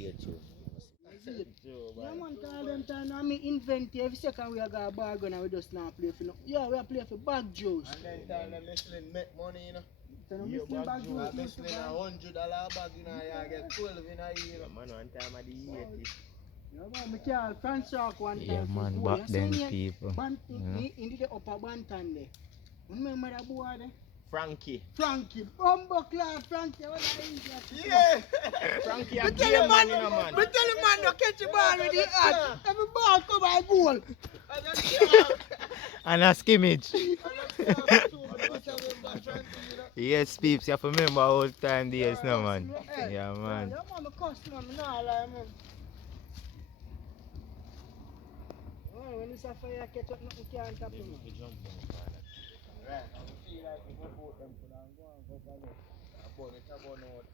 stay true. Yeah, man, call them time I invent every second we got a bag and we just not play for no. Yeah, we are play for bag juice. And then time the Michelin make money, you know. So no bag juice. Michelin $100 bag, you know, you get 12 in a year. Yeah, man, one time I did 80. Yeah, man, me call France Shark one time. Yeah, man, back then people. In the upper Bantan there. Remember that boy there? Frankie, Bumbo class Frankie, what is that? Yeah! Frankie, I tell you, man, you know, man. We tell you, man, to catch the ball with the hat. Every ball come by goal. And a skimmage. Yes, peeps, you have to remember old time days now, man. Yeah, man. Yeah, man, my customer, I know, like, man. Oh, when it's a fire, catch up, nothing can't tap him. Right, I feel like if I put them to go and go for it. I bought it, I bought it.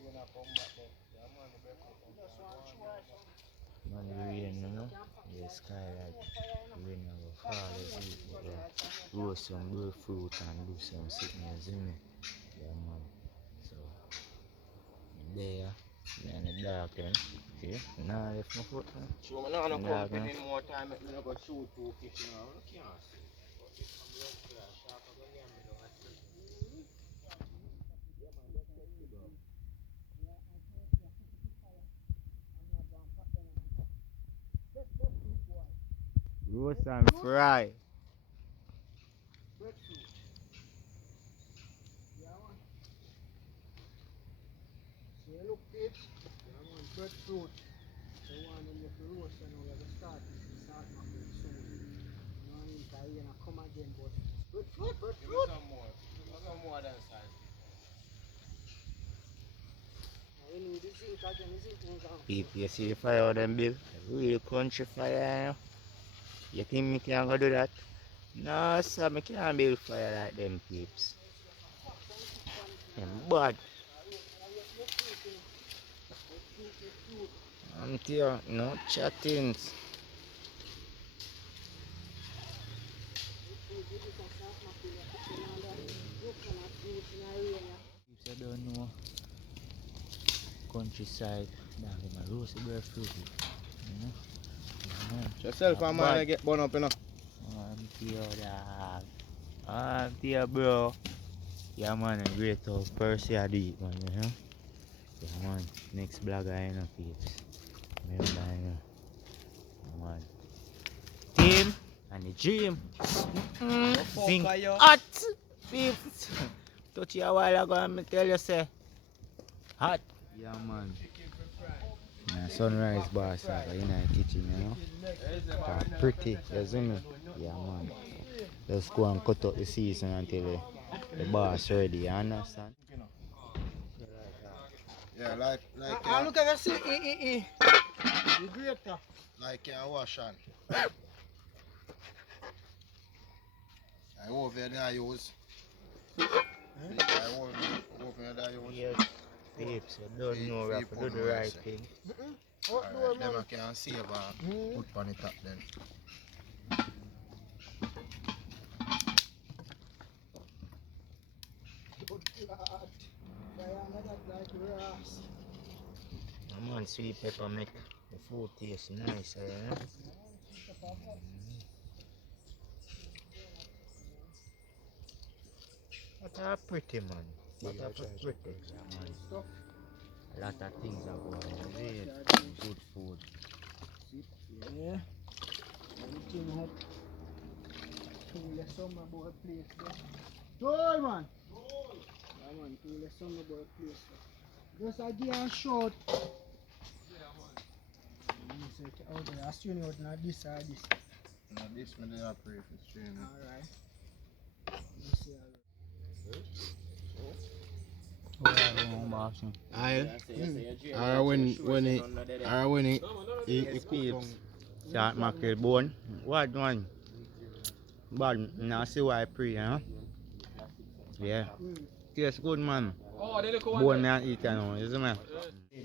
When I come back there, yeah, man, the best Man, the rain, you know? The sky, like, rain will fall, you see, but grow some good fruit and do some sickness in me. Yeah, man. So, there, in the dark, then. See? Now I left my foot, man. Sure, I'm not going to come in more time, I'm not going to shoot 2 fish now. I can't see. Roast and fry. Breadfruit. Yeah, man. So you look it, yeah, man, breadfruit. The one when you have to roast and we have to start this start making soon. You know what I mean? Because you're going to come again, but breadfruit. Give me some more. Give me some more than size. We need the zinc again, the zinc ain't gone. People, you see the fire out them bill? Real country fire, you know? You think me can go do that? No, sir, me can't build fire like them peeps. Them bad. I'm here, no chattings. Peeps, I don't know. Countryside, down in my roast breadfruit. You know? Yourself and man, I get burned up, you know. I'm here, dog. I'm here, bro. Yeah, man, and great how Percy I do it, man, you know? Yeah, man, next blogger, you know, peeps. Remember, you know? Yeah, man. Team and the dream. Think hot, peeps. Touch you a while ago, and me tell you, say, hot. Yeah, man. Yeah, sunrise bar saga in the kitchen, you know. Pretty, you see me? Yeah, man. Let's go and cut out the season until the bar's ready, you understand? Yeah, like I look at the grater. like a wash on. I over there I use. I over there I use. Yes, peeps, you don't know we have to do the right thing. Alright, then I can save and put on the top then. Come on, sweet pepper make the food taste nice, eh? What a pretty, man. What a pretty, yeah, man. A lot of things are going on there. Good food. Yeah. Everything up. Cool the summer boy place there. Joy, man. Yeah, man, cool the summer boy place there. Just a gear and short. Out there, I stream out now this or this. Now this me they are pray for streaming. Alright. You see when it peeps. Short mackerel bone. What one? But now see why I pray, you know? Yeah. Tastes good, man. Bone me and eat, you know, you see me?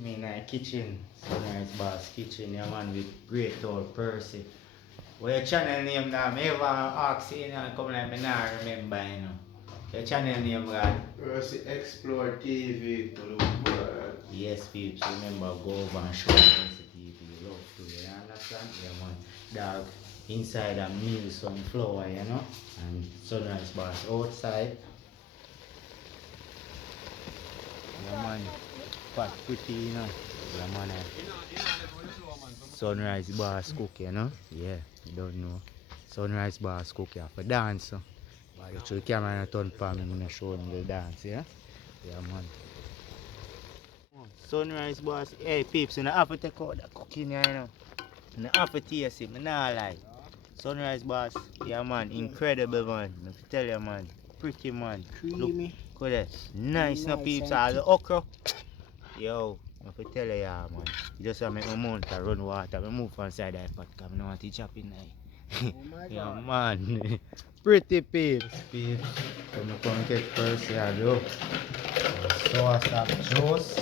Me in the kitchen. Sunrise Boss Kitchen, yeah, man, with great old Percy. What your channel name now? Me ever ask you, you know, come like me now remember, you know. Your channel name, God? Percy Explore TV to the world. Yes, peeps, remember go over and show the recipe if you love to, you understand? Yeah, man. Dog inside a meal sunflower, you know, and sunrise bars outside. Yeah, man. Quite pretty, you know. Yeah, man. Sunrise bars cook, you know. Yeah, you don't know. Sunrise bars cook, you have to dance. So. But you should camera and turn for me, I'm gonna show them the dance, yeah? Yeah, man. Sunrise boss, hey peeps, you know have to take out the cooking here, you know. You have to taste it, I nah lie. Sunrise boss, yeah man, incredible man. I tell you man, pretty man. Creamy. Look at that. Nice, no Nice peeps, and all the thick. okra. Yo, I have to tell you yeah man. You just want to make my mouth to run water. I move from side of the pot because I don't want to chop in there. Oh my Yeah God. man. Pretty peeps, peeps. Come get first, yeah, look. Sauce of juice.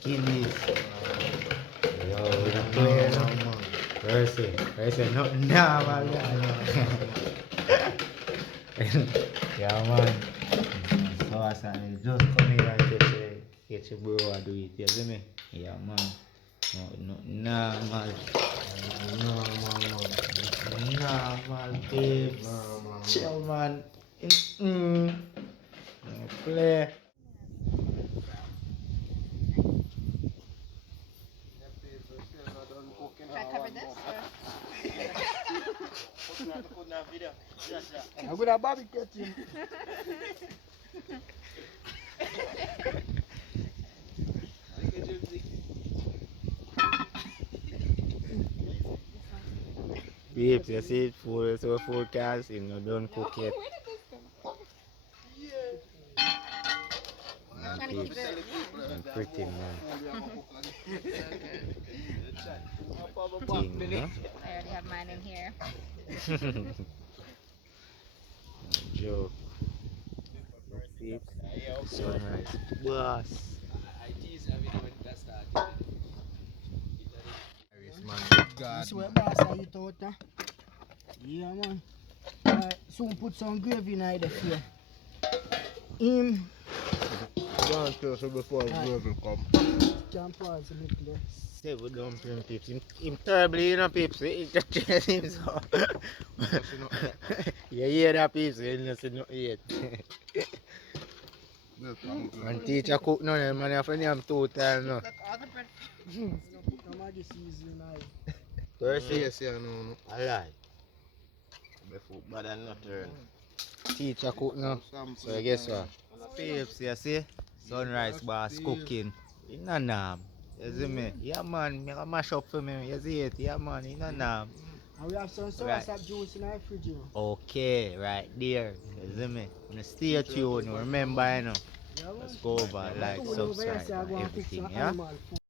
Kidneys. Yo, we don't play no more. Percy, nothing normal. Yeah, man. Sauce and just come here and get your bro and do it. You see me? Yeah, man. Nothing normal. Normal, babes. Chill, man. Play. Should I cover this or? I'm gonna barbecue him. Babes, you see it full, so forecast, you know, don't cook yet. Where did this come from? Trying to keep it. Pretty, man. Thing, no? I already have mine in here. Joke. Peeps. Sunrise. Boss. This way boss I eat out, huh? Yeah man. Soon put some gravy in the here. Him Go and tell so before the gravy come. can pause a little. Seven dumpling peeps. Him terribly, you know, peeps. He just chase him so. You hear that, peeps? You don't see nothing yet. And teacher cook none of them, man. You have to name 2 times, no. Look, all the bread. Put the Maggi seasoning in. Percy, Yes, yeah, no. I lie. Before bad and not turn. Teacher cook now. So guess what? Peeps, you see? Sunrise boss cooking. In a nam. You see me? Yeah man, make a mash up for me. You see it? Yeah man, in a nam. And we have some sauce Right. of juice in our fridge, you know. Okay, right there. You see me? Now stay tuned. Remember, you know. Yeah, man. Let's go over, like, Come on over here, subscribe, so I and go and cook everything, some yeah? animal food.